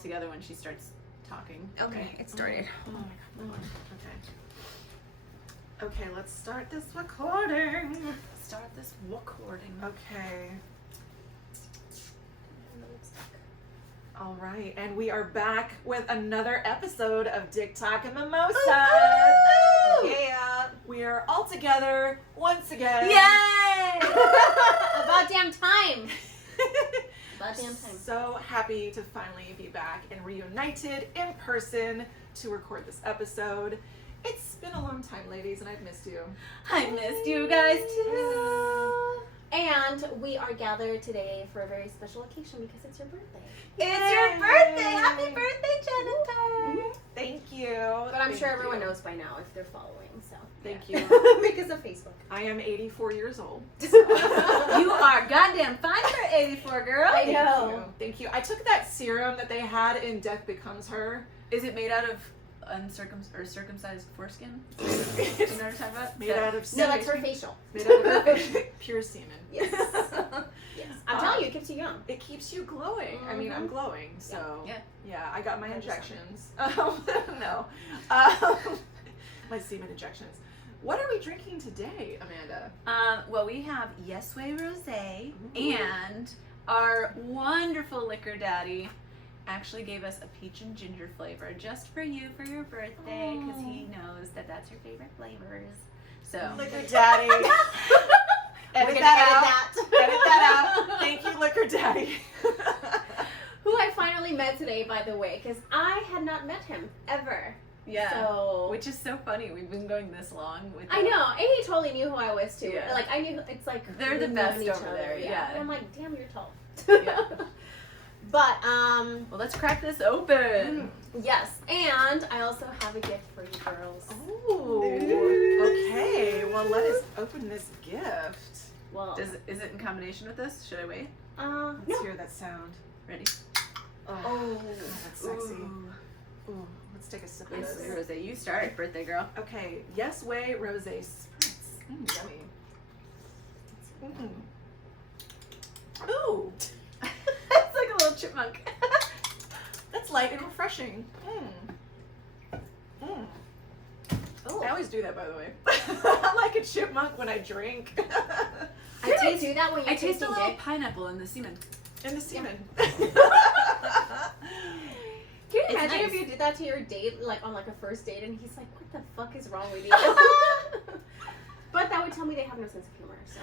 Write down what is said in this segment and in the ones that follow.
together when she starts talking. Okay, it started. Oh my god. Okay, let's start this recording. Okay. All right, and we are back with another episode of Dick Talk and Mimosa. Yeah, we are all together once again. Yay! About damn time. About damn time. So happy to finally be back and reunited in person to record this episode. It's been a long time, ladies, and I've missed you. I missed you guys too. And we are gathered today for a very special occasion because it's your birthday. It's your birthday! Happy birthday, Jennifer! Thank you. But I'm Thank sure everyone you. knows by now if they're following, so. Thank yeah. you. Because of Facebook. I am 84 years old. You are goddamn fine for 84, girl. I know. Thank you. I took that serum that they had in Death Becomes Her. Is it made out of circumcised foreskin? You know what I'm talking about? Made out of No, that's for facial. Made out of pure semen. Yes. Yes. I'm telling you, it keeps you young. It keeps you glowing. I mean, I'm glowing, so yeah. I got my 100%. injections. No, my semen injections. What are we drinking today, Amanda? Well, we have Yes Way Rosé, and our wonderful liquor daddy actually gave us a peach and ginger flavor just for you for your birthday, because he knows that that's your favorite flavors. So Liquor daddy. Edit that out. Thank you, Liquor Daddy. Who I finally met today, by the way, because I had not met him ever. yeah, So which is so funny. We've been going this long with. I know, and he totally knew who I was too. Yeah. Like I knew, it's like They're the we've best known each over other, there, yeah. And I'm like, damn, you're tall. Yeah. But Well, let's crack this open. yes, and I also have a gift for you girls. Ooh. Okay. Well, let us open this gift. Well, Is it in combination with this? Should I wait? Let's no. hear that sound. Ready? Oh, that's sexy. Ooh. Ooh, let's take a sip of Yes this. Way Rosé. You start, birthday girl. Okay, Yes Way Rosé Spritz. Yummy. Ooh, It's like a little chipmunk. that's light and refreshing. Oh, I always do that, by the way. I'm like a chipmunk when I drink. I do that when you're I taste a tasting little dick. pineapple in the semen. In the semen. Can you It's imagine nice. if you did that to your date, like on like a first date, and he's like, "What the fuck is wrong with you?" But that would tell me they have no sense of humor. So,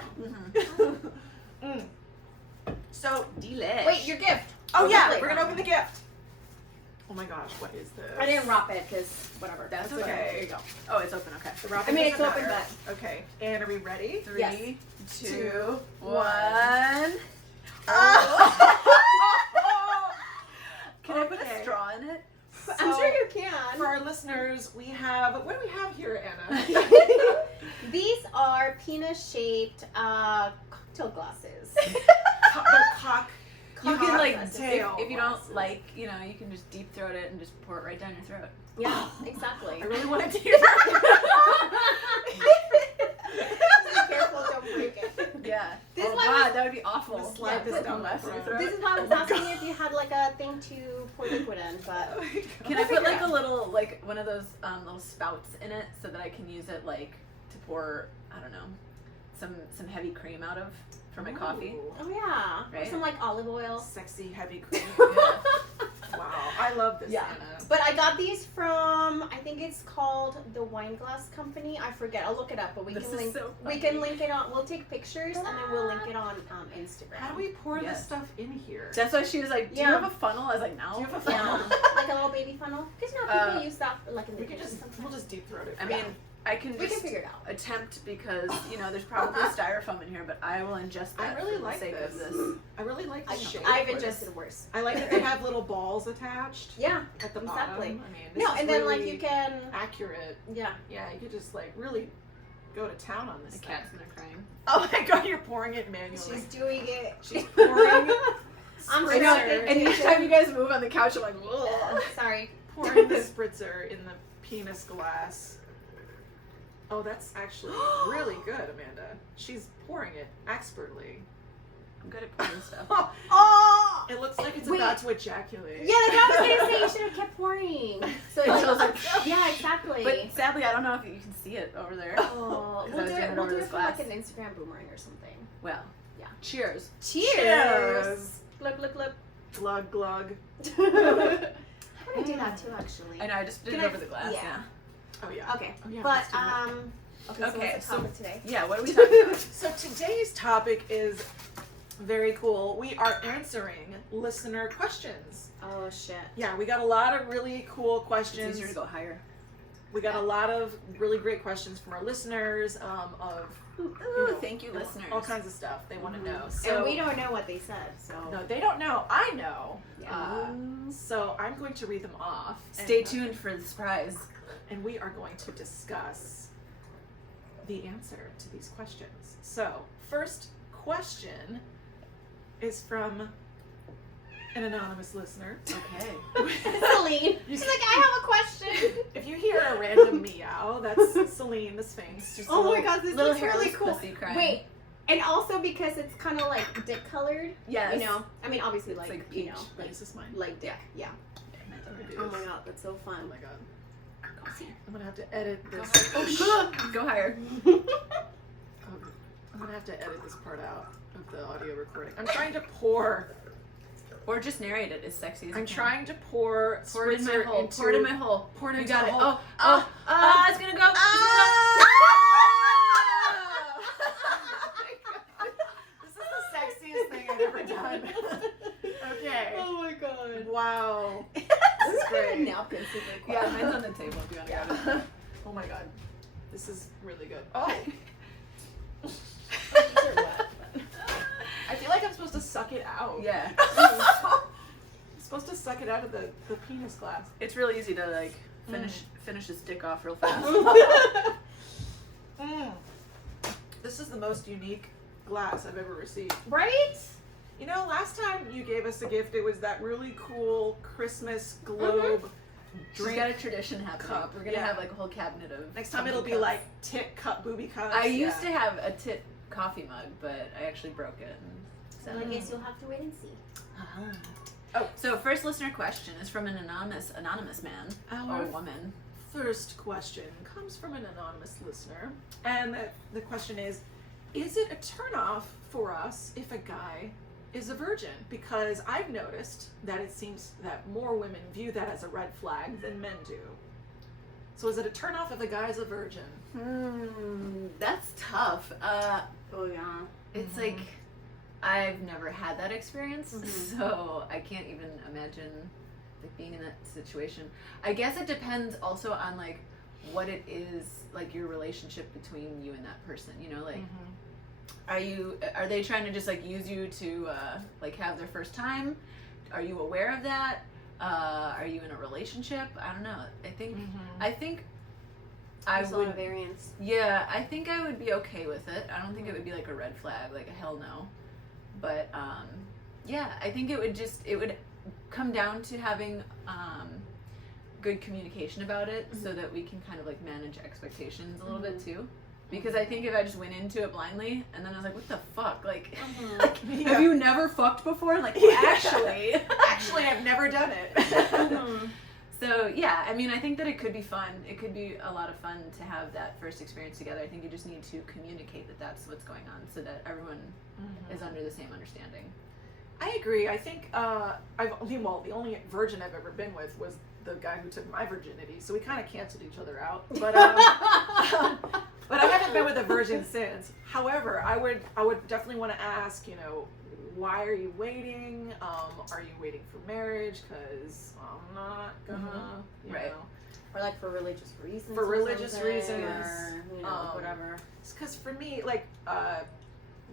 So, Delish. wait, your gift. oh yeah, Lovely. we're gonna open the gift. Oh my gosh, what is this? I didn't wrap it because whatever. That's okay. okay. There you go. Oh, it's open. Okay. The wrapping I mean, it's doesn't open, matter. Okay, and are we ready? 3, Yes. 2, 1. Can I put a Okay. straw in it? I'm So, sure you can. For our listeners, we have, what do we have here, Anna? These are penis-shaped cocktail glasses. They're cock. You can like, Cocktail if you glasses. don't like, you know, you can just deep throat it and just pour it right down your throat. Yeah, exactly. I really wanted to hear Be careful, don't break it. Yeah. This Oh is why God, that would be awful. Just slide this down my throat. This is why I was asking you if you had like a thing to pour liquid in, but Can I put like a little, like one of those little spouts in it so that I can use it like to pour, I don't know, some heavy cream out of for my coffee? Ooh. oh yeah, or Right? some like olive oil. Sexy heavy cream. Yeah. Wow, I love this, Yeah. Anna. But I got these from, I think it's called the Wine Glass Company. I forget. I'll look it up, but we This can is link. so We can link it on. We'll take pictures and then we'll link it on Instagram. How do we pour Yes. this stuff in here? That's why she was like, "Do you Yeah. have a funnel?" I was like, "No." Do you have a Yeah, funnel? like a little baby funnel. Because you know people use that like in the We could kitchen just, sometimes. we'll just deep throat it. I mean, I can We can just figure it out. attempt because you know there's probably styrofoam in here, but I will ingest that I really for like the sake this. of this. I really like the shape. I've where ingested worse. I like that they have little balls attached Yeah, at the exactly. bottom. I mean, this No, is and then like really you can. accurate. Yeah. Yeah, you could just like really go to town on this The thing. cat's gonna crying. Oh my god, you're pouring it manually. She's doing it. She's pouring. I'm I know, sorry. and each time you guys move on the couch, I'm like, "Ugh." Sorry. pouring the spritzer in the penis glass. Oh, that's actually really good, Amanda. She's pouring it expertly. I'm good at pouring stuff. Oh, Oh! it looks like it's Wait. about to ejaculate. Yeah, that's what I was Sadly, I don't know if you can see it over there. Oh, 'Cause I we'll was do doing it. it We'll over do this it for like glass. an Instagram boomerang or something. Well, Yeah. Cheers. Cheers. Glug glug glug. Glug glug. I'm gonna do that too, actually. I know. I just did Can it I- over the glass. yeah. Yeah. Oh yeah. Okay, Oh, yeah, but let's do that. okay. So Okay, what's the topic today? Yeah. What are we talking about? So today's topic is very cool. We are answering listener questions. Oh shit. Yeah, we got a lot of really cool It's questions. easier to go higher. We got a lot of really great questions from our listeners of Ooh, know, thank you, listeners. all kinds of stuff they want to know. And So we don't know what they said, so. no, they don't know. I know. Yeah. So I'm going to read them off. Stay and, tuned for the surprise. And we are going to discuss the answer to these questions. So, first question is from an anonymous listener. Okay. Celine. She's like, I have a question. If you hear a random meow, that's Celine the Sphinx. Just Oh a my little- god, this little looks really hairless cool. pussy crying. Wait, and also because it's kind of like dick colored. Yes. You know, I mean, obviously, like, like you peach. know, Wait, is this mine? like dick. Yeah. Maybe it Oh is. my god, that's so Oh fun. my god. I'm gonna have to edit Go this. higher. Go higher. Oh, I'm gonna have to edit this part out of the audio recording. I'm trying to pour. Or just narrate it as sexy as I'm you can. trying to pour. Pour it in my spritzer hole. into- Pour it in my hole. Pour it We into got the it. hole. Oh, it's gonna go. This is the sexiest thing I've ever done. Okay. Oh my god. Wow. This is great. Napkin super quick. Yeah, mine's on the table if you want to grab it. Oh my god. This is really good. Oh. I feel like I'm supposed to suck it out. Yeah. I'm supposed to suck it out of the penis glass. It's really easy to like finish his dick off real fast. This is the most unique glass I've ever received. Right? You know, last time you gave us a gift, it was that really cool Christmas globe She's drink. got a tradition happening. cup, We're gonna yeah. have like a whole cabinet of. Next time funky it'll be cups. like tit cup, booby cups. I used to have a tit coffee mug, but I actually broke it. So I guess you'll have to wait and see. Oh. So first listener question is from an anonymous man Our or woman. first question comes from an anonymous listener, and the question is it a turnoff for us if a guy is a virgin? Because I've noticed that it seems that more women view that as a red flag than men do. So is it a turnoff if a guy is a virgin? That's tough. Oh yeah. It's like I've never had that experience, so I can't even imagine like being in that situation. I guess it depends also on like what it is, like your relationship between you and that person. You know, like are they trying to just like use you to like have their first time? Are you aware of that? Are you in a relationship? I don't know. I think I There's a lot would. of variants. Yeah, I think I would be okay with it. I don't think it would be like a red flag, like a hell no. But yeah, I think it would come down to having good communication about it, so that we can kind of like manage expectations a little bit too. Because I think if I just went into it blindly and then I was like, what the fuck? Like, have you never fucked before? Like, well, actually. Actually, I've never done it. So, yeah, I mean, I think that it could be fun. It could be a lot of fun to have that first experience together. I think you just need to communicate that that's what's going on so that everyone is under the same understanding. I agree. I think the only virgin I've ever been with was the guy who took my virginity, so we kind of canceled each other out. But but I haven't been with a virgin since. However, I would definitely want to ask, why are you waiting? Are you waiting for marriage? Because I'm not gonna, you Right. know. Or like for religious reasons. For or religious something, reasons, Or, whatever. Because for me, like,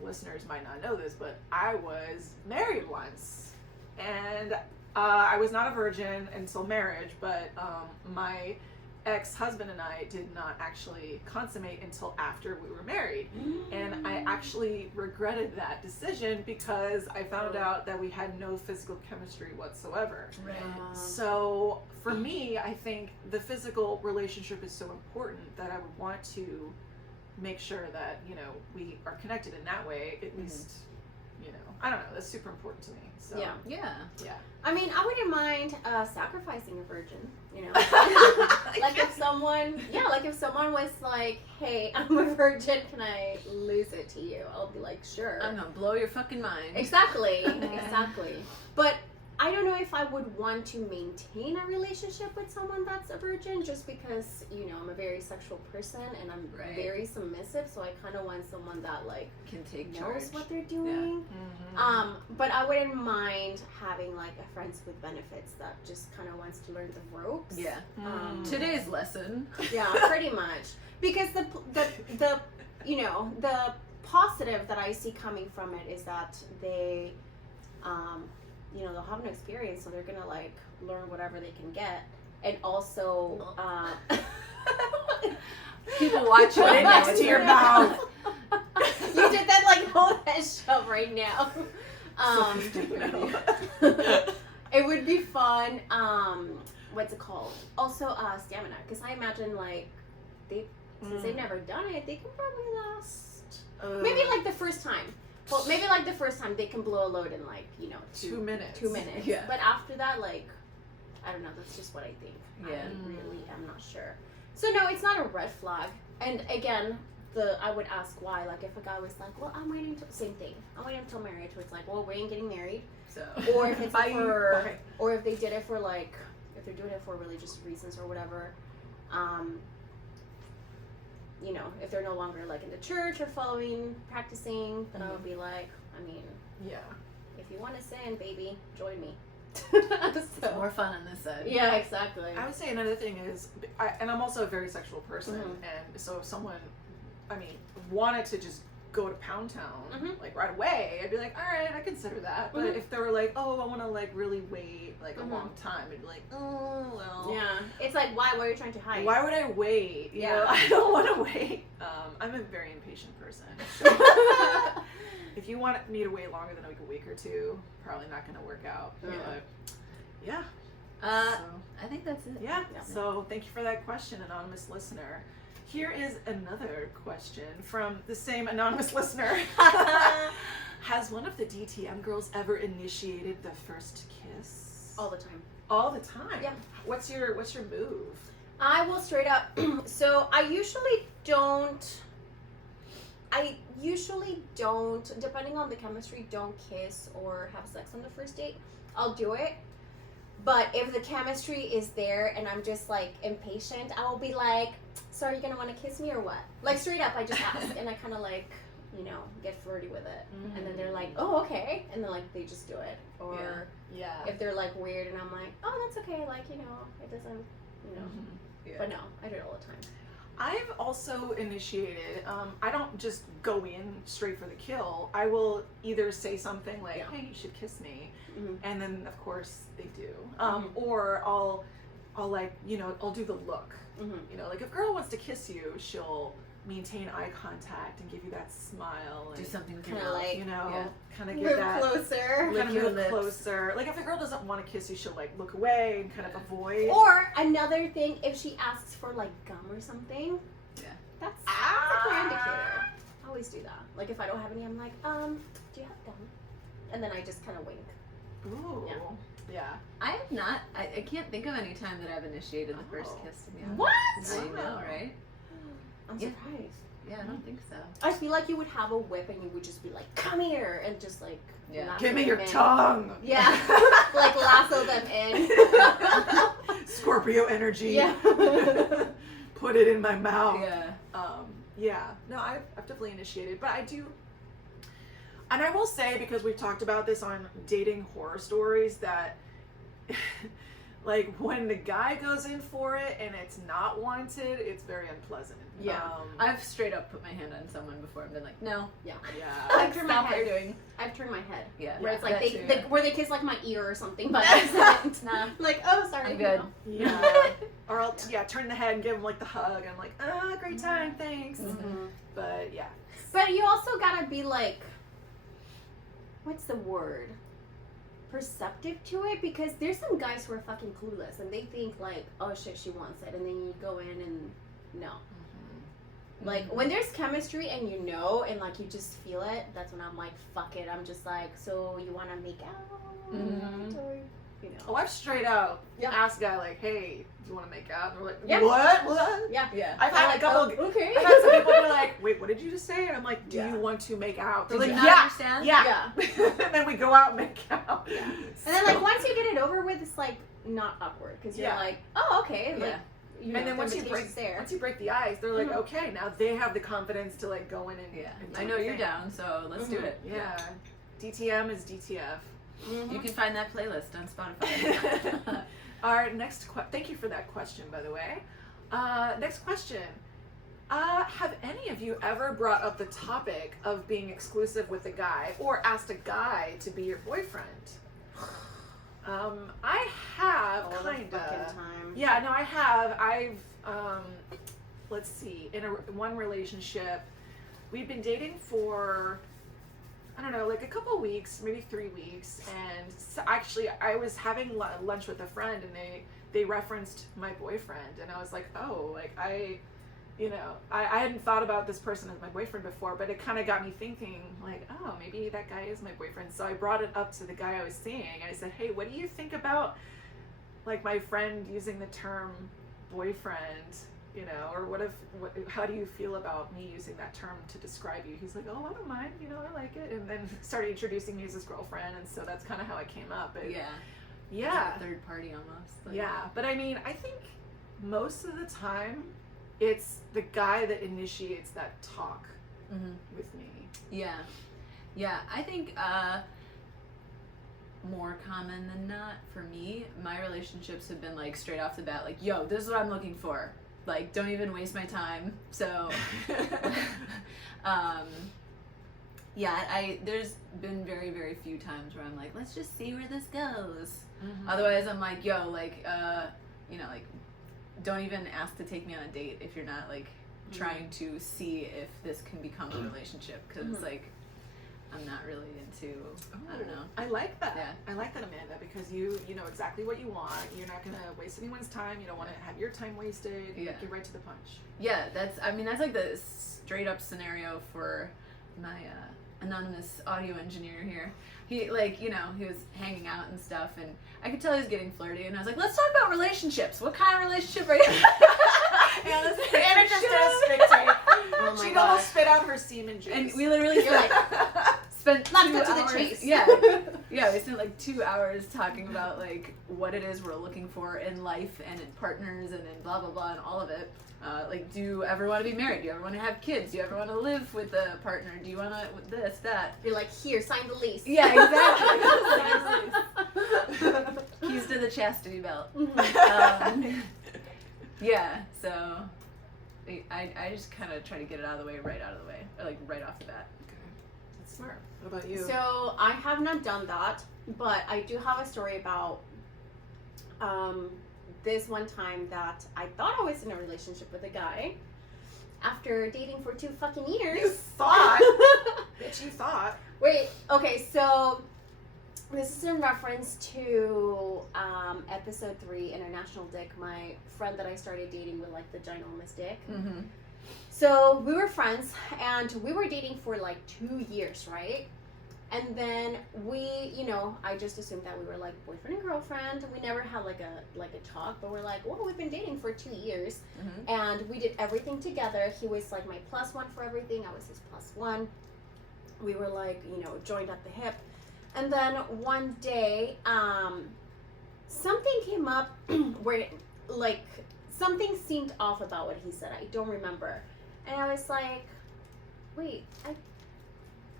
listeners might not know this, but I was married once, and I was not a virgin until marriage, but my ex-husband and I did not actually consummate until after we were married, and I actually regretted that decision because I found out that we had no physical chemistry whatsoever. Right. So for me, I think the physical relationship is so important that I would want to make sure that we are connected in that way, at least you know, I don't know. That's super important to me. So Yeah. Yeah. I mean, I wouldn't mind sacrificing a virgin, you know. Like if someone was like, "Hey, I'm a virgin. Can I lose it to you?" I'll be like, "Sure." I'm gonna blow your fucking mind. Exactly. But I don't know if I would want to maintain a relationship with someone that's a virgin, just because, you know, I'm a very sexual person and I'm Right. very submissive, so I kind of want someone that like Can take knows charge. what they're doing. Mhm. But I wouldn't mind having like a friends with benefits that just kind of wants to learn the ropes. Yeah. Mm. Today's lesson. Yeah, pretty much. Because the you know, the positive that I see coming from it is that they, you know, they'll have an experience, so they're gonna like learn whatever they can get, and also, People watch Put it next to your mouth. You did that like hold that shove right now. It would be fun. What's it called? Also, stamina, because I imagine like since they've never done it, they can probably last. Maybe like the first time. Well, maybe like the first time they can blow a load in like, you know, 2 minutes. 2 minutes. Yeah. But after that, like, I don't know. That's just what I think. Yeah. I'm not sure. So no, it's not a red flag. And again, I would ask why. Like if a guy was like, well, I'm waiting until same thing. I'm waiting until marriage. Where it's like, well, we ain't getting married. So. Or if it's Bye. for, or if they did it for like, if they're doing it for religious reasons or whatever. You know, if they're no longer like in the church or practicing, then I would be like, I mean, Yeah. if you want to sin, baby, join me. It's more fun on this side. Yeah, exactly. I would say another thing is, and I'm also a very sexual person, Mhm. and so if someone, I mean, wanted to just go to Pound Town, Mhm. like right away, I'd be like, all right, I consider that. But Mhm. if they were like, oh, I want to like really wait like a Mhm. long time, I'd be like, oh, well. Yeah, it's like, why? What are you trying to hide? Why would I wait? You know, Yeah. I don't want to wait. I'm a very impatient person. If you want me to wait longer than like a week or two, probably not going to work out. Yeah. But yeah. I So, think that's it. yeah. Yeah. So thank you for that question, anonymous listener. Here is another question from the same anonymous listener. Has one of the DTM girls ever initiated the first kiss? All the time. All the time. Yeah. What's your move? I will straight up. So I usually don't, depending on the chemistry, don't kiss or have sex on the first date. I'll do it. But if the chemistry is there and I'm just like impatient, I will be like, so are you gonna want to kiss me or what? Like straight up, I just ask and I kind of like, you know, get flirty with it. And then they're like, oh, okay. And then like they just do it. Or Yeah. if they're like weird and I'm like, oh, that's okay. Like, you know, it doesn't, you know. Yeah. But no, I do it all the time. I've also initiated, I don't just go in straight for the kill. I will either say something like, Yeah. hey, you should kiss me. Mhm. And then of course they do. Mhm. Or I'll like, you know, I'll do the look. Mm-hmm. You know, like if a girl wants to kiss you, she'll maintain eye contact and give you that smile and Do something with your Kinda mouth. like, you know, yeah. kind of give Move that closer. Lick kind of your move lips. closer. Like if a girl doesn't want to kiss you, she'll like look away and kind of avoid. Or another thing, if she asks for like gum or something, Yeah. that's a clear indicator. I always do that. Like if I don't have any, I'm like, do you have gum? And then I just kind of wink. Ooh. Yeah. I have not. I can't think of any time that I've initiated the first Oh. kiss. To be honest. What? I know, right? I'm Yeah. surprised. Yeah, I don't think so. I feel like you would have a whip and you would just be like, come here, and just like Yeah. lasso Give me them your in. tongue. Yeah, like lasso them in. Scorpio energy. Yeah. Put it in my mouth. Yeah. Yeah. No, I've definitely initiated, but I do. And I will say, because we've talked about this on dating horror stories, that like when the guy goes in for it and it's not wanted, it's very unpleasant. Yeah. I've straight up put my hand on someone before and been like, no. Yeah. Yeah. I've turned my Stop what head. you're doing. I've turned my head. Yeah. Where it's like that they, too, they yeah. where they kiss like my ear or something, but accident. Nah. Like, oh, sorry. I'm good. Yeah. Or I'll turn the head and give him like the hug. I'm like, great time, thanks. Mhm. But yeah. But you also gotta be like, what's the word? Perceptive to it, because there's some guys who are fucking clueless and they think like, oh shit, she wants it, and then you go in and no. Like when there's chemistry and you know and like you just feel it, that's when I'm like, fuck it. I'm just like, so you want to make out? Or, you know. Oh, I've straight out Yeah. asked a guy like, hey, do you want to make out? And we're like, Yeah. what? Yeah. Yeah. I've had like, a couple. oh, okay. I've had some people be like, wait, what did you just say? And I'm like, do Yeah. you want to make out? They're They're like, like, not yeah, understand? yeah. And then we go out and make out. Yeah. And then like once you get it over with, it's like not awkward because you're Yeah. like, oh, okay. Like, Yeah. you know, And then the once you invitation's break there. once you break the ice, they're like, Mhm. okay, now they have the confidence to like go in and Yeah. and I do know the you're thing. down, so let's do Mhm. it. Yeah. DTM is DTF. Mhm. You can find that playlist on Spotify. All right, thank you for that question, by the way. Next question. Have any of you ever brought up the topic of being exclusive with a guy or asked a guy to be your boyfriend? I have, All the kind fucking of. time. Yeah, no, I have. I've, let's see, in one relationship, we've been dating for, I don't know, like a couple weeks, maybe 3 weeks. And so actually, I was having lunch with a friend and they referenced my boyfriend. And I was like, oh, like I hadn't thought about this person as my boyfriend before, but it kind of got me thinking, like, oh, maybe that guy is my boyfriend. So I brought it up to the guy I was seeing, and I said, hey, what do you think about, like, my friend using the term boyfriend, you know, or how do you feel about me using that term to describe you? He's like, oh, I don't mind, you know, I like it. And then started introducing me as his girlfriend, and so that's kind of how it came up. But yeah. yeah. It's like a third party almost. Like, Yeah, but I mean, I think most of the time, it's the guy that initiates that talk Mhm. with me. Yeah. Yeah. I think more common than not for me, my relationships have been like straight off the bat, like, yo, this is what I'm looking for. Like, don't even waste my time. So yeah, there's been very, very few times where I'm like, let's just see where this goes. Mhm. Otherwise I'm like, yo, like, you know, like, don't even ask to take me on a date if you're not like trying to see if this can become a relationship, because Mhm. like I'm not really into, I don't know. I like that. Yeah. I like that, Amanda, because you know exactly what you want. You're not gonna waste anyone's time. You don't want to have your time wasted. Yeah. Get right to the punch. Yeah, that's like the straight up scenario for my anonymous audio engineer here. He, like, you know, he was hanging out and stuff, and I could tell he was getting flirty, and I was like, let's talk about relationships. What kind of relationship are you? Anna just did a spit take. Oh my She'd God. almost spit out her semen juice. And we literally You're spent Let's 2 get to the hours. chase. Yeah, we spent like 2 hours talking about like what it is we're looking for in life and in partners and in blah blah blah and all of it. Like, do you ever want to be married? Do you ever want to have kids? Do you ever want to live with a partner? Do you want to this, that? You're like, here, sign the lease. Yeah, exactly. Keys to the chastity belt. Yeah, so I just kind of try to get it out of the way, right out of the way, or like right off the bat. Okay. That's smart. What about you? So I have not done that, but I do have a story about this one time that I thought I was in a relationship with a guy after dating for 2 fucking years. You thought? Bitch, you thought. Wait, okay, so this is in reference to episode 3, International Dick, my friend that I started dating with like the ginormous dick. Mm-hmm. So we were friends and we were dating for like 2 years, right? And then we, you know, I just assumed that we were like boyfriend and girlfriend. We never had like a talk, but we're like, well, we've been dating for 2 years, Mm-hmm. and we did everything together. He was like my +1 for everything. I was his +1. We were like, you know, joined at the hip. And then one day, something came up where like something seemed off about what he said. I don't remember, and I was like, wait, I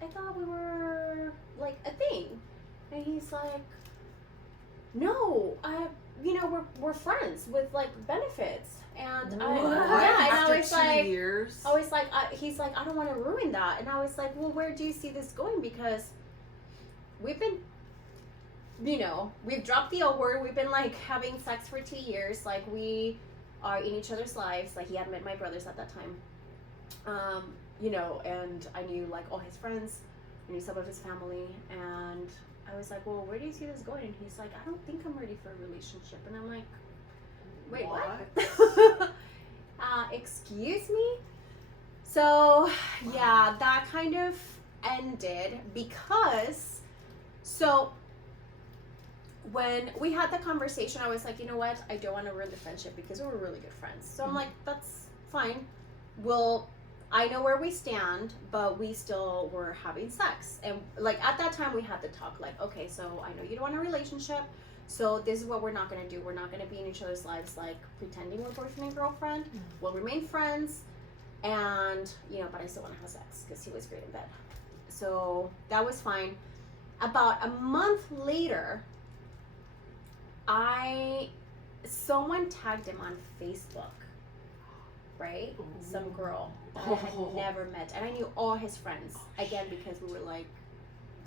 thought we were like a thing. And he's like, no, you know, we're friends with like benefits. And I After was 2 like, years. I was like, he's like, I don't want to ruin that. And I was like, well, where do you see this going? Because we've been, you know, we've dropped the L word. We've been like having sex for 2 years. Like we are in each other's lives. Like he had met my brothers at that time. You know, and I knew like all his friends, I knew some of his family, and I was like, well, where do you see this going? And he's like, I don't think I'm ready for a relationship. And I'm like, wait, what? Excuse me? So yeah, that kind of ended because so when we had the conversation, I was like, you know what? I don't want to ruin the friendship because we were really good friends. So I'm like, that's fine. Well, I know where we stand, but we still were having sex. And like at that time we had to talk like, okay, so I know you don't want a relationship. So this is what we're not going to do. We're not going to be in each other's lives like pretending we're boyfriend and girlfriend. We'll remain friends. And, you know, but I still want to have sex because he was great in bed. So that was fine. About a month later, someone tagged him on Facebook, right? Some girl that I had never met, and I knew all his friends again because we were like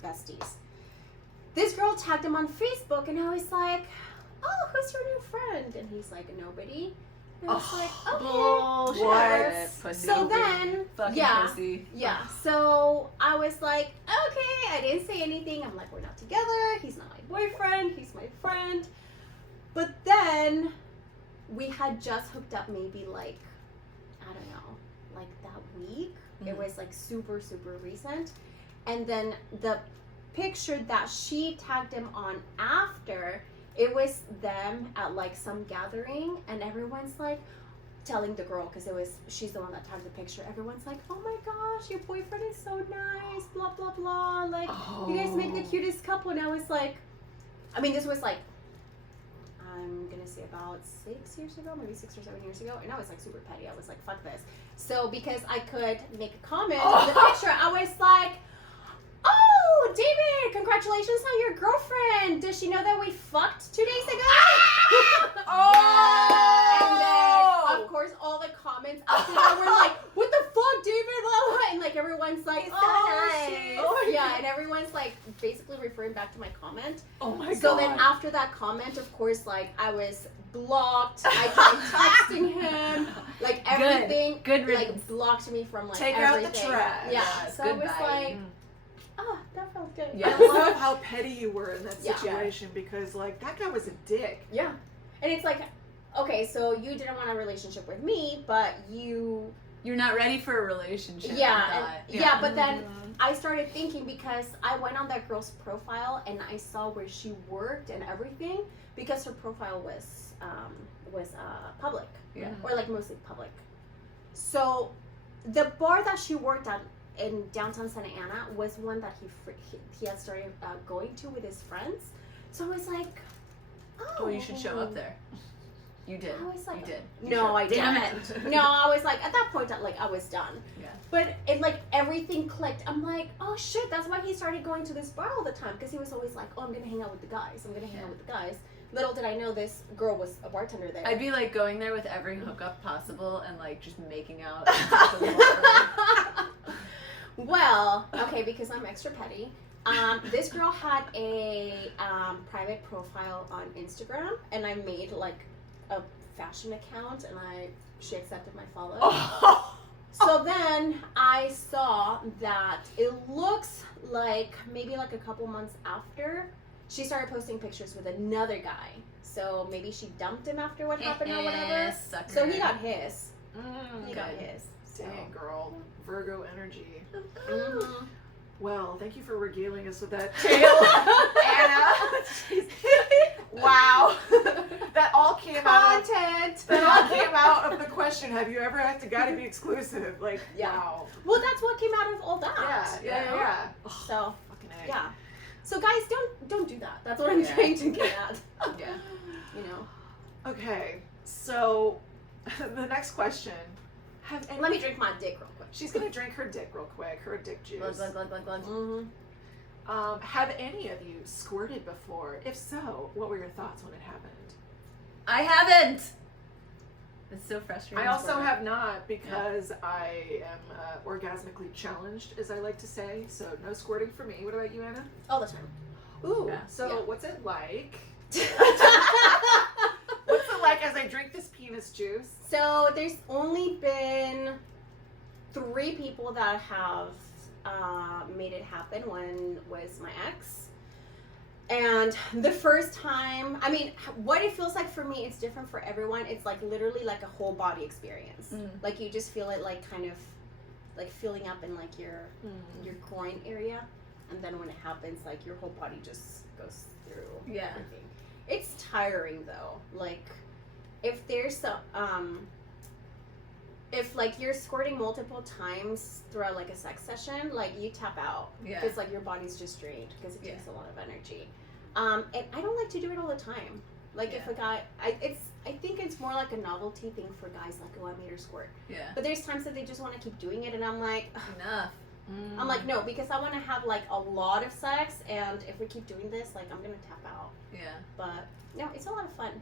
besties. This girl tagged him on Facebook, and I was like, "Oh, who's your new friend?" And he's like, "Nobody." And I was like, "Okay, Bullshit. sure." Pussy. So then, Fucking yeah, pussy. yeah. So I was like, "Okay." I didn't say anything. I'm like, "We're not together. He's not my boyfriend. He's my friend." But then we had just hooked up maybe like, I don't know, like that week. It was like super, super recent. And then the picture that she tagged him on after, it was them at like some gathering, and everyone's like telling the girl, because she's the one that tagged the picture, everyone's like, "Oh my gosh, your boyfriend is so nice, blah blah blah, like you guys make the cutest couple." And I was like, I mean, this was like, I'm gonna say about 6 years ago, maybe 6 or 7 years ago, and I was like super petty. I was like, fuck this. So because I could make a comment on the picture, I was like, "Oh, David, congratulations on your girlfriend. Does she know that we fucked 2 days ago?" And then, of course, all the comments after that were like, "What the fuck, David?" Blah, blah. And like everyone's like, so shit. nice. Yeah, and everyone's like basically referring back to my comment. Oh my god. So then after that comment, of course, like I was blocked. I tried texting him, like everything. Good like riddance. blocked me from like Take everything. out the trash. Yeah. Yes, So I was goodbye. like, "Oh, that felt good." Yeah. I love how petty you were in that Yeah. situation because like that guy was a dick. Yeah. And it's like, okay, so you didn't want a relationship with me, but You're not ready for a relationship. yeah, I and, thought. yeah, but then I started thinking, because I went on that girl's profile and I saw where she worked and everything, because her profile was public, Yeah. or like mostly public. So the bar that she worked at in downtown Santa Ana was one that he had started going to with his friends. So I was like, Oh, you should show up there. You did. I was like, you did. No, I Damn didn't. it. No, I was like, at that point, like I was done. Yeah. But it like everything clicked. I'm like, oh shit, that's why he started going to this bar all the time, because he was always like, "Oh, I'm gonna hang out with the guys. I'm gonna hang out with the guys." Little did I know this girl was a bartender there. I'd be like going there with every hookup possible and like just making out. Well, okay, because I'm extra petty. This girl had a private profile on Instagram, and I made like a fashion account, and she accepted my follow. So then I saw that it looks like maybe like a couple months after, she started posting pictures with another guy. So maybe she dumped him after what happened or whatever. Sucker. So he got his. He got Good. his. So. Dang, girl. Virgo energy. Mhm. Well, thank you for regaling us with that tale, Anna. Jeez. Wow. That all came out. Content. That all came out of the question. Have you ever asked a guy to be exclusive? Like, Yeah. wow. Well, that's what came out of all that. Yeah. you know? So Fucking A. yeah. So guys, don't do that. That's what I'm Yeah. trying to get at. Yeah. You know. Okay. So, the next question. Let me drink my dick real quick. She's gonna drink her dick real quick. Her dick juice. Glug, glug, glug, glug, glug. Mm-hmm. Have any of you squirted before? If so, what were your thoughts when it happened? I haven't. It's so frustrating. I also have not, because I am orgasmically challenged, as I like to say. So no squirting for me. What about you, Anna? All the time. Ooh. Yeah. So Yeah. what's it like? What's it like as I drink this penis juice? So there's only been 3 people that have made it happen. One was my ex. And the first time, I mean, what it feels like for me, it's different for everyone. It's like literally like a whole body experience. Mm. Like you just feel it like kind of like filling up in like your groin area, and then when it happens, like your whole body just goes through Yeah. everything. It's tiring though. Like if there's some if like you're squirting multiple times throughout like a sex session, like you tap out Yeah. because like your body's just drained because it Yeah. takes a lot of energy. And I don't like to do it all the time. Like if Yeah. a guy, I think it's more like a novelty thing for guys. Like, oh, I made her squirt. Yeah. But there's times that they just want to keep doing it, and I'm like, ugh. Enough. I'm like, no, because I want to have like a lot of sex, and if we keep doing this, like I'm gonna tap out. Yeah. But no, it's a lot of fun.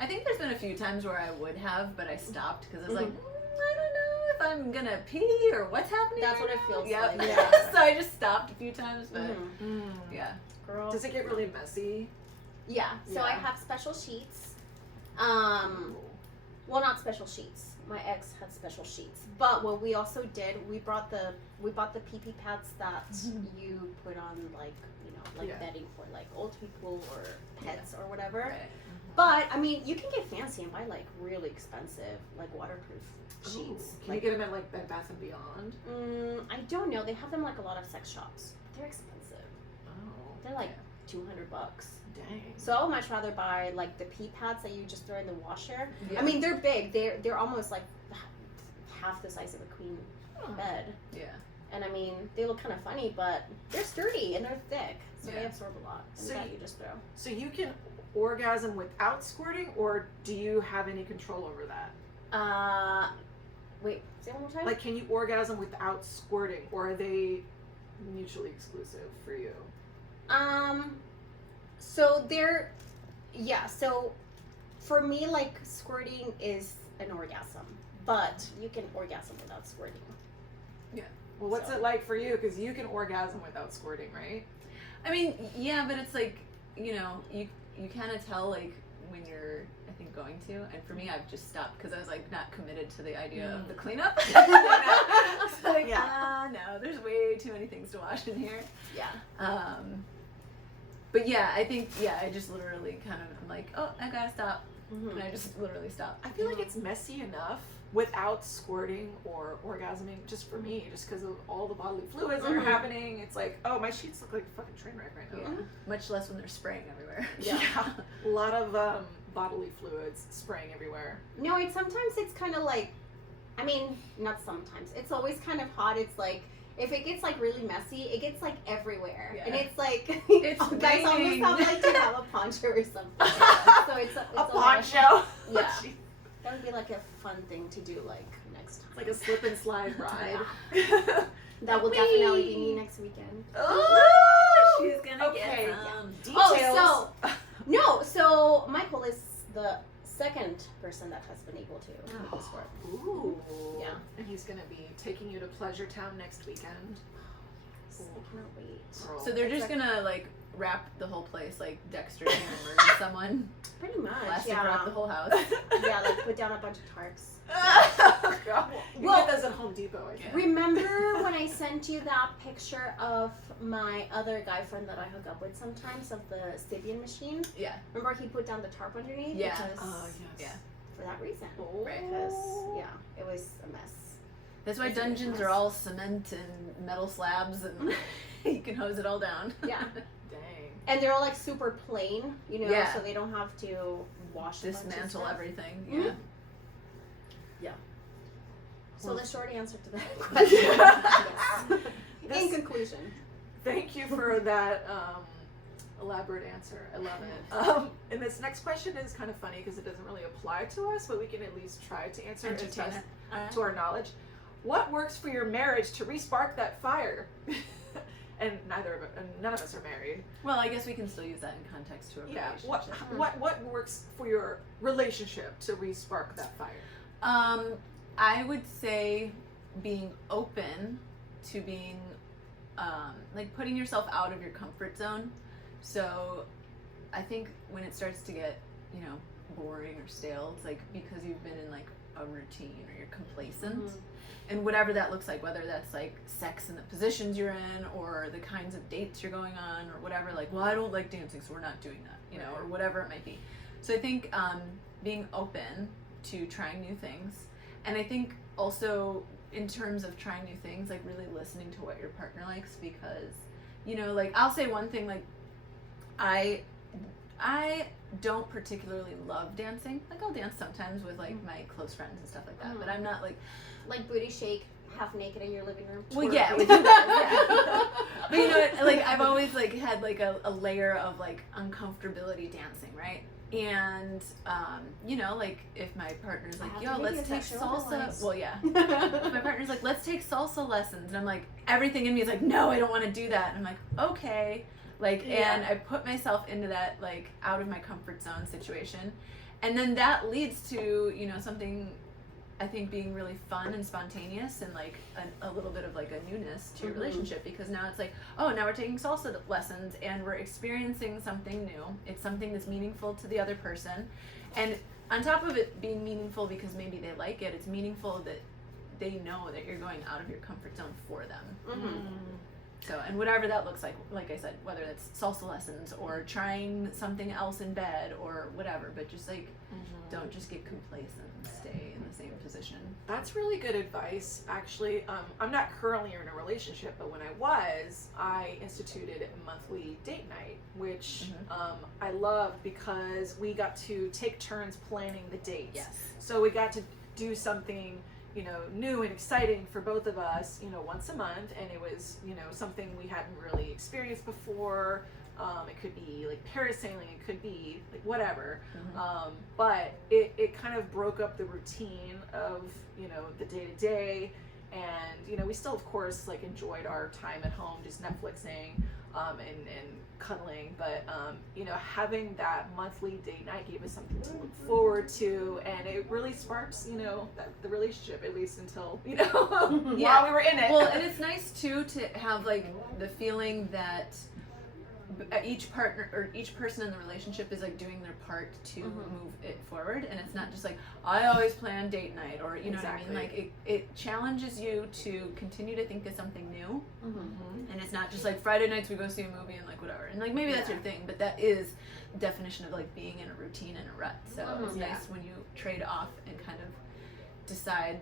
I think there's been a few times where I would have, but I stopped because I was like, I don't know if I'm gonna pee or what's happening. That's right what it now." feels Yep. like. Yeah. So I just stopped a few times, but yeah. Girl. Does it get really messy? Yeah. So I Yeah. have special sheets. Well, not special sheets. My ex had special sheets. But what we also did, we bought the pee-pee pads that you put on, like, you know, like Yeah. bedding for like old people or pets or whatever. Right. But I mean, you can get fancy and buy like really expensive, like waterproof sheets. Can you get them at like Bed Bath and Beyond? I don't know. They have them like a lot of sex shops. They're expensive. Oh, They're like $200. dang. So I would much rather buy like the pee pads that you just throw in the washer. Yeah. I mean, they're big. They're almost like half the size of a queen Oh. bed. Yeah. And I mean, they look kind of funny, but they're sturdy and they're thick, so they Yeah. absorb a lot. And So that you- you just throw. So you can orgasm without squirting, or do you have any control over that? Wait, say it one more time. Like, can you orgasm without squirting, or are they mutually exclusive for you? So they're, yeah. So for me, like squirting is an orgasm, but you can orgasm without squirting. Well, what's So- it like for you? Because you can orgasm without squirting, right? I mean, yeah, but it's like, you know, you kind of tell like when you're, I think, going to. And for me, I've just stopped because I was like not committed to the idea of the cleanup. It's like, no, there's way too many things to wash in here. Yeah. But yeah, I think, I just literally kind of, I'm like, oh, I gotta stop. Mm-hmm. And I just literally stop. I feel like it's messy enough without squirting or orgasming, just for me, just because of all the bodily fluids that are happening. It's like, oh, my sheets look like a fucking train wreck right now. Yeah. Much less when they're spraying everywhere. Yeah. A lot of bodily fluids spraying everywhere. No, sometimes it's kind of like, I mean, not sometimes. It's always kind of hot. It's like, if it gets like really messy, it gets like everywhere. Yeah. And it's like, It's guys almost raining. have like to have a poncho or something. So it's A lot of- poncho. Yeah. Jeez. That would be like a fun thing to do like next time. It's like a slip and slide ride. That will definitely be me next weekend. Oh, she's gonna Okay, get some. Oh, No, so Michael is the second person that has been able to do this work. Ooh. Yeah. And he's gonna be taking you to Pleasure Town next weekend. Yes, I cannot wait. Girl. So they're It's just like- gonna like wrap the whole place like Dexter came and murdered someone. Pretty much, Plastic yeah. wrap the whole house. Yeah, like put down a bunch of tarps. Oh, God. You Well- get those at Home Depot, I think. Yeah. Remember when I sent you that picture of my other guy friend that I hook up with sometimes of the Sibian machine? Yeah. Remember he put down the tarp underneath? Yeah. Because Oh, yes. Yeah. for that reason. Right. Because, yeah, it was a mess. That's why It's a dungeons mess. are all cement and metal slabs and you can hose it all down. Yeah. Dang. And they're all like super plain, you know, Yeah. so they don't have to wash a bunch of Dismantle stuff. everything. Mhm. Yeah. So the short answer to that question is yes. This- In conclusion. Thank you for that elaborate answer. I love it. And this next question is kind of funny because it doesn't really apply to us, but we can at least try to answer it as Entertain best it. to our knowledge. What works for your marriage to re-spark that fire? And none of us are married. Well, I guess we can still use that in context to a Yeah. relationship. What works for your relationship to re-spark that fire? I would say being open to being, like putting yourself out of your comfort zone. So I think when it starts to get, you know, boring or stale, it's like because you've been in like a routine or you're complacent. And whatever that looks like, whether that's like sex in the positions you're in or the kinds of dates you're going on or whatever, like, well, I don't like dancing, so we're not doing that, you know, or whatever it might be. So I think being open to trying new things. And I think also in terms of trying new things, like really listening to what your partner likes, because, you know, like I'll say one thing, like I don't particularly love dancing. Like I'll dance sometimes with like my close friends and stuff like that, but I'm not like booty shake half naked in your living room. Well, yeah, with you guys, yeah. But you know, like I've always like had like a layer of like uncomfortability dancing, right? And you know, like if my partner's like, yo, let's take salsa. Well, yeah. If my partner's like, let's take salsa lessons, and I'm like, everything in me is like, no, I don't want to do that. And I'm like, okay. Like, and I put myself into that like out of my comfort zone situation, and then that leads to, you know, something I think being really fun and spontaneous, and like a little bit of like a newness to your relationship, because now it's like, oh, now we're taking salsa lessons and we're experiencing something new. It's something that's meaningful to the other person, and on top of it being meaningful because maybe they like it, it's meaningful that they know that you're going out of your comfort zone for them. So, and whatever that looks like I said, whether that's salsa lessons or trying something else in bed or whatever, but just like, don't just get complacent and stay in the same position. That's really good advice, actually. I'm not currently in a relationship, but when I instituted a monthly date night, which I loved because we got to take turns planning the dates. Yes. So we got to do something, you know, new and exciting for both of us, you know, once a month, and it was, you know, something we hadn't really experienced before. It could be like parasailing, it could be like whatever, but it kind of broke up the routine of, you know, the day-to-day, and, you know, we still of course like enjoyed our time at home just Netflixing and cuddling, but you know, having that monthly date night gave us something to look forward to, and it really sparks, you know, the relationship, at least until, you know, while we were in it. Well, and it's nice too to have like the feeling that each partner or each person in the relationship is like doing their part to move it forward, and it's not just like, I always plan date night, or you know what I mean, like it challenges you to continue to think of something new, and it's not just like Friday nights we go see a movie and like whatever, and like maybe that's your thing, but that is the definition of like being in a routine and a rut. So it's nice when you trade off and kind of decide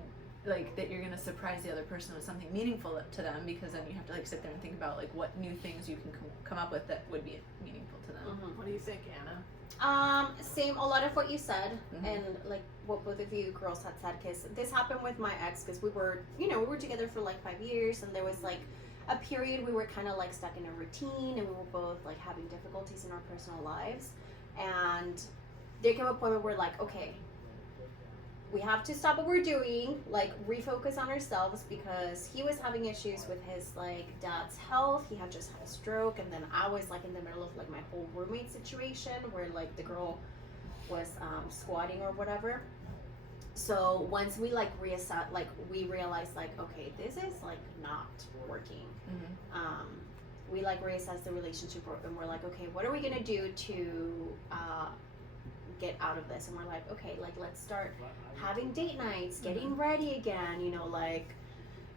like that you're gonna surprise the other person with something meaningful to them, because then you have to like sit there and think about like what new things you can come up with that would be meaningful to them. What do you think, Anna? Same, a lot of what you said, and like what both of you girls had said, because this happened with my ex, because we were together for like 5 years, and there was like a period we were kind of like stuck in a routine, and we were both like having difficulties in our personal lives, and there came a point where we're like, okay, we have to stop what we're doing, like refocus on ourselves, because he was having issues with his like dad's health. He had just had a stroke, and then I was like in the middle of like my whole roommate situation where like the girl was squatting or whatever. So once we like reassess, like we realized like, okay, this is like not working. We like reassessed the relationship, and we're like, okay, what are we gonna do to get out of this? And we're like, okay, like let's start having date nights, getting ready again, you know, like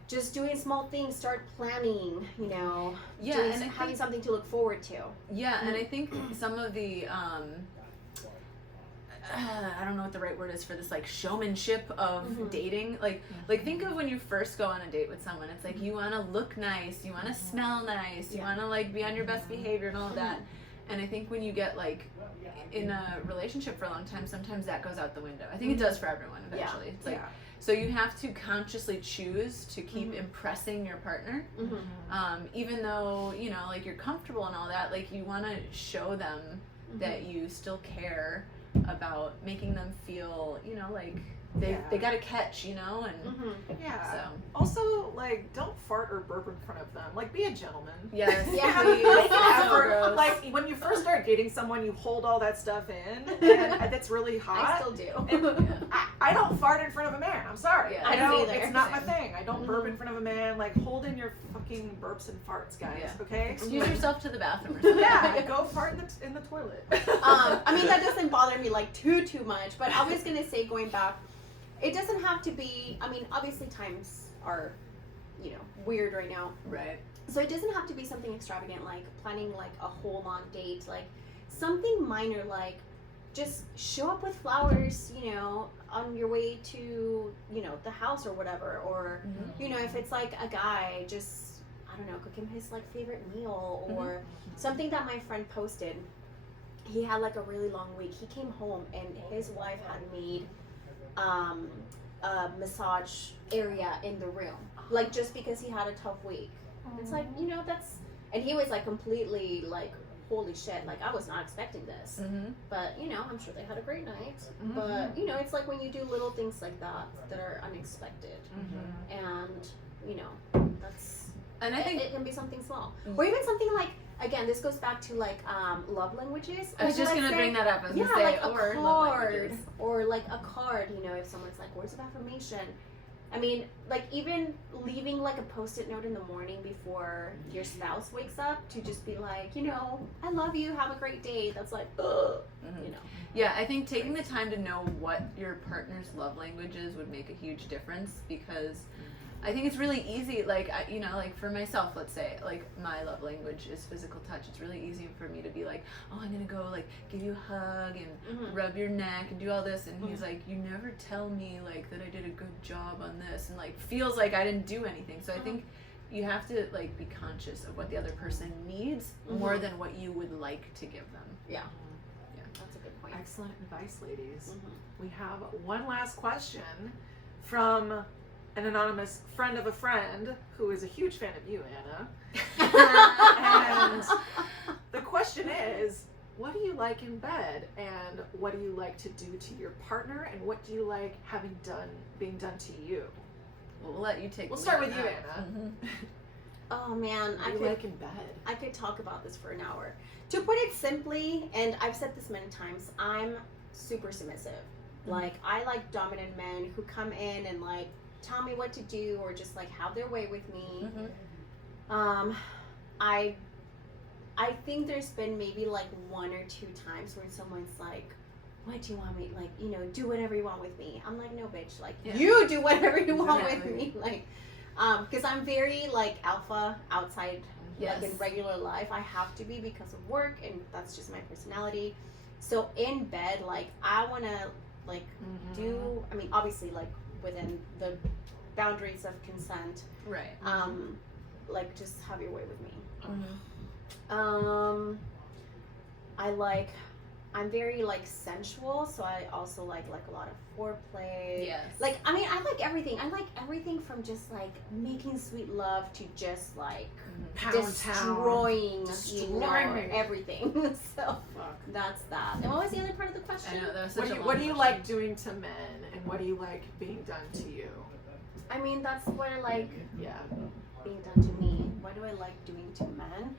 just doing small things, start planning, you know, and having something to look forward to. And I think some of the I don't know what the right word is for this, like showmanship of dating, like think of when you first go on a date with someone, it's like you want to look nice, you want to smell nice, you want to like be on your best behavior and all of that. And I think when you get like in a relationship for a long time, sometimes that goes out the window. I think it does for everyone eventually. It's like, so you have to consciously choose to keep impressing your partner, even though, you know, like you're comfortable and all that, like you want to show them that you still care about making them feel, you know, like they got a catch, you know, and so. Also, like, don't fart or burp in front of them. Like, be a gentleman. Yes. Effort. Like, when you first start dating someone, you hold all that stuff in, and that's really hot. I still do. And I don't fart in front of a man. I'm sorry. I don't either. It's not my thing. I don't burp in front of a man. Like, hold in your fucking burps and farts, guys. Okay? Excuse yourself to the bathroom or something. Yeah, go fart in the toilet. I mean, that doesn't bother me like too much, but I was gonna say, going back, it doesn't have to be, I mean, obviously times are, you know, weird right now. Right. So it doesn't have to be something extravagant, like planning like a whole long date, like something minor, like just show up with flowers, you know, on your way to you know, the house or whatever, or you know, if it's like a guy, just I don't know, cook him his like favorite meal or something that my friend posted. He had like a really long week. He came home and his wife had made a massage area in the room, like just because he had a tough week. It's like, you know, that's, and he was like completely like, holy shit, like I was not expecting this. But you know, I'm sure they had a great night. But you know, it's like when you do little things like that that are unexpected, and you know, that's, and I think it can be something small, or even something like, again, this goes back to like love languages. I was just gonna bring that up. Yeah, say, like a or love card, languages. or like a card. You know, if someone's like words of affirmation. I mean, like even leaving like a post-it note in the morning before your spouse wakes up to just be like, you know, I love you, have a great day. That's like, ugh, you know. Yeah, I think taking the time to know what your partner's love language is would make a huge difference, because I think it's really easy, like, you know, like for myself, let's say, like my love language is physical touch. It's really easy for me to be like, oh, I'm gonna go like give you a hug and rub your neck and do all this, and he's like, you never tell me like that I did a good job on this, and like feels like I didn't do anything. So I think you have to like be conscious of what the other person needs more than what you would like to give them. Yeah. That's a good point. Excellent advice, ladies. We have one last question from an anonymous friend of a friend who is a huge fan of you, Anna. And the question is, what do you like in bed, and what do you like to do to your partner, and what do you like being done to you? We'll let you take. We'll start with you, Anna. Oh man, What do you like in bed? I could talk about this for an hour. To put it simply, and I've said this many times, I'm super submissive. Like, I like dominant men who come in and like tell me what to do, or just like have their way with me. I think there's been maybe like one or two times where someone's like, what do you want me, like, you know, do whatever you want with me. I'm like, no bitch, like you do whatever you want with me, like, because I'm very like alpha outside, like in regular life. I have to be because of work, and that's just my personality. So in bed, like, I want to like do, I mean, obviously like within the boundaries of consent, Right. like just have your way with me. I'm very like sensual, so I also like a lot of foreplay. Yes. Like, I mean, I like everything. I like everything from just like making sweet love to just like destroying you know, everything. So that's that. And what was the other part of the question? I know, that was such a long What do you question. like doing to men, and what do you like being done to you? I mean, that's what I like Yeah. being done to me. What do I like doing to men?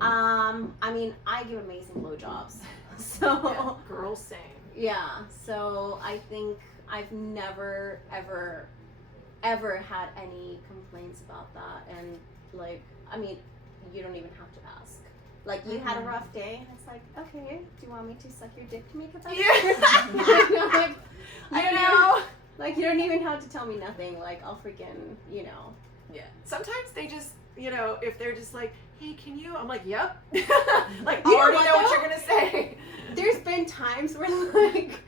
I mean, I give amazing blowjobs. So Yeah, girls, same. yeah, so I think I've never ever had any complaints about that. And like, I mean, you don't even have to ask. Like, you had a rough day, and it's like, okay, do you want me to suck your dick to make it better? Yeah. I know. Like, you don't even have to tell me nothing. Like, I'll freaking, you know. Yeah. Sometimes they just, you know, if they're just like, hey, can you? I'm like, yep. Like, You I already know know what, what though? you're gonna say. There's been times where, like,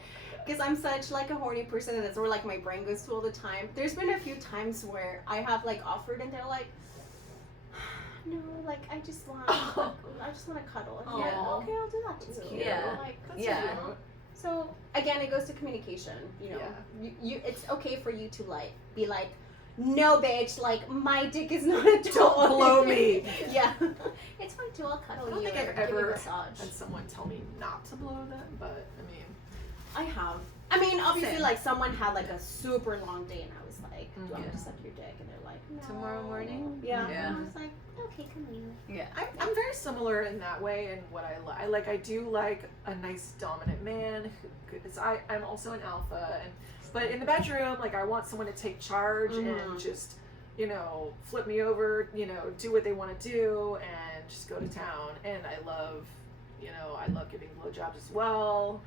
because I'm such like a horny person, and that's where like my brain goes to all the time. There's been a few times where I have like offered, and they're like, no, like, I just want to cuddle. And yeah, Aw. okay, I'll do that too. cute. Yeah. Like, That's Yeah. cute. so again, it goes to communication. You know, you it's okay for you to like be like, no, bitch, like, my dick is not a toy. Don't blow me. Yeah, it's fine too. I'll cuddle I don't you. think I've or give you a ever massage. had someone tell me not to blow them, but I mean, I have. I mean, obviously, Same. like, someone had like a super long day, and I was like, do you want me to Yeah. suck your dick? And they're like, no. Tomorrow morning? Yeah. Yeah. And I was like, okay, come in. Yeah. I'm very similar in that way, and what I like. I do like a nice dominant man. I'm also an alpha, but in the bedroom, like, I want someone to take charge and just, you know, flip me over, you know, do what they want to do, and just go to town. And I love giving blowjobs as well.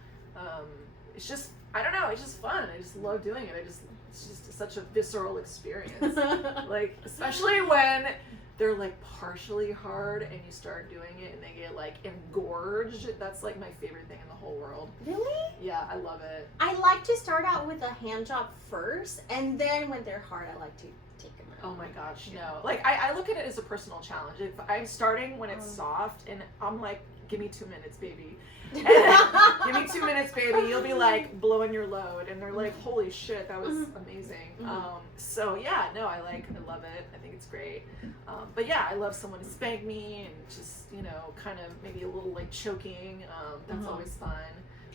It's just, I don't know, it's just fun. I just love doing it. It's just such a visceral experience. Like, especially when they're like partially hard and you start doing it and they get like engorged. That's like my favorite thing in the whole world. Really? Yeah, I love it. I like to start out with a hand job first, and then when they're hard, I like to take them out. Oh my gosh, no. Like, I look at it as a personal challenge. If I'm starting when it's soft, and I'm like, give me 2 minutes, baby. And give me 2 minutes, baby. You'll be like blowing your load. And they're like, holy shit, that was amazing. So yeah, no, I love it. I think it's great. But yeah, I love someone to spank me and just, you know, kind of maybe a little like choking. That's always fun.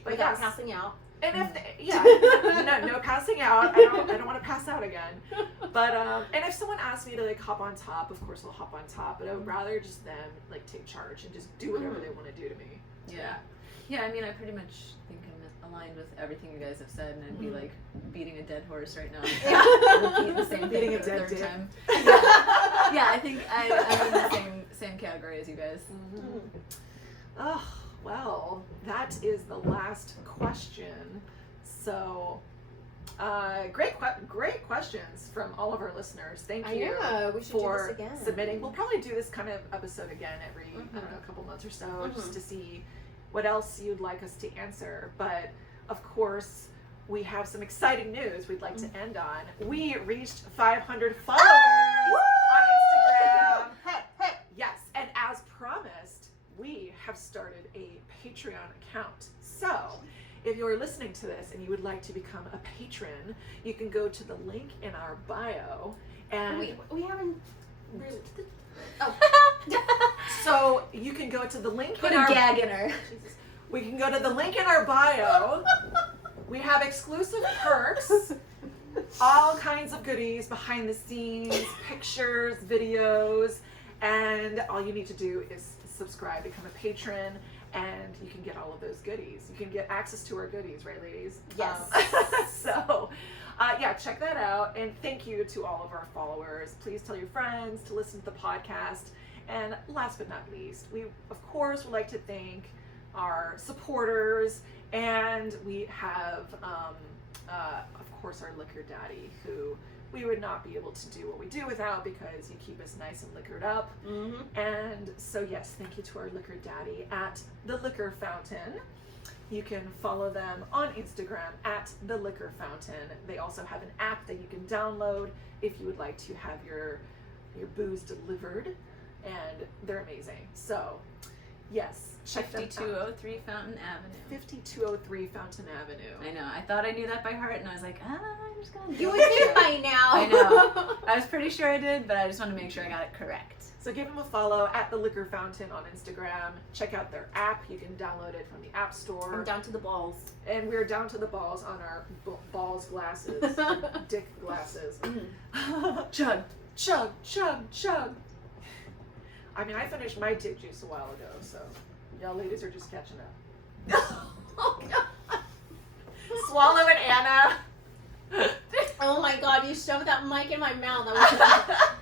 But without yes. passing out. And if no passing out. I don't want to pass out again. But and if someone asks me to like hop on top, of course I'll hop on top. But I would rather just them like take charge and just do whatever they want to do to me. Yeah, I mean, I pretty much think I'm aligned with everything you guys have said, and I'd be like beating a dead horse right now. Repeat the same thing for the third time. Yeah, I think I'm in the same category as you guys. Oh, well, that is the last question. So, great questions from all of our listeners. Thank you we should for do this again. submitting. We'll probably do this kind of episode again every, I don't know, a couple months or so, just to see what else you'd like us to answer. But, of course, we have some exciting news we'd like to end on. We reached 500 followers on Instagram. Yes, and as promised, we have started a Patreon account. So, if you're listening to this and you would like to become a patron, you can go to the link in our bio. And Wait, we haven't. so you can go to the link Put in a our gag in her. We can go to the link in our bio. We have exclusive perks, all kinds of goodies, behind the scenes, pictures, videos, and all you need to do is subscribe, become a patron, and you can get all of those goodies. You can get access to our goodies, right, ladies? Yes. Yeah, check that out. And thank you to all of our followers. Please tell your friends to listen to the podcast. And last but not least, we, of course, would like to thank our supporters. And we have, of course, our liquor daddy, who we would not be able to do what we do without, because you keep us nice and liquored up. And so, yes, thank you to our liquor daddy at The Liquor Fountain. You can follow them on Instagram at The Liquor Fountain. They also have an app that you can download if you would like to have your booze delivered, and they're amazing. So, yes, check them out. 5203 Fountain Avenue. 5203 Fountain Avenue. I know. I thought I knew that by heart, and I was like, I'm just gonna do You it. would think by now. I know. I was pretty sure I did, but I just want to make sure I got it correct. So give them a follow at The Liquor Fountain on Instagram. Check out their app. You can download it from the App Store. I'm down to the balls. And we're down to the balls on our balls glasses. Dick glasses. Chug. Chug, chug, chug. I mean, I finished my dick juice a while ago, so y'all ladies are just catching up. Oh, God. Swallow it, Anna. Oh my God, you shoved that mic in my mouth. I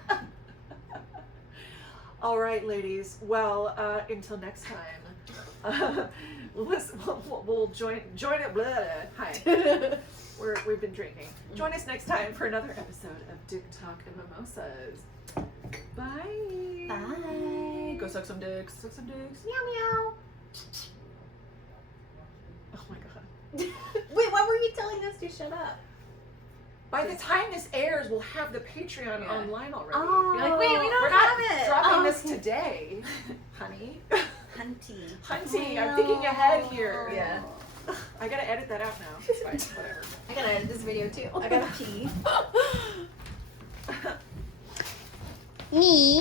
was All right, ladies. Well, until next time, we'll join it. Blah, hi. We've been drinking. Join us next time for another episode of Dick Talk and Mimosas. Bye. Bye. Go suck some dicks. Suck some dicks. Meow meow. Oh my God. Wait, why were you telling us to shut up? By the time this airs, we'll have the Patreon online already. Oh. You're like, wait, we don't We're have not it. dropping Oh, this okay. today, honey. Hunty. Hunty, I'm thinking ahead here. Yeah. I gotta edit that out now. It's fine, whatever. I gotta edit this video too. I gotta pee. Me.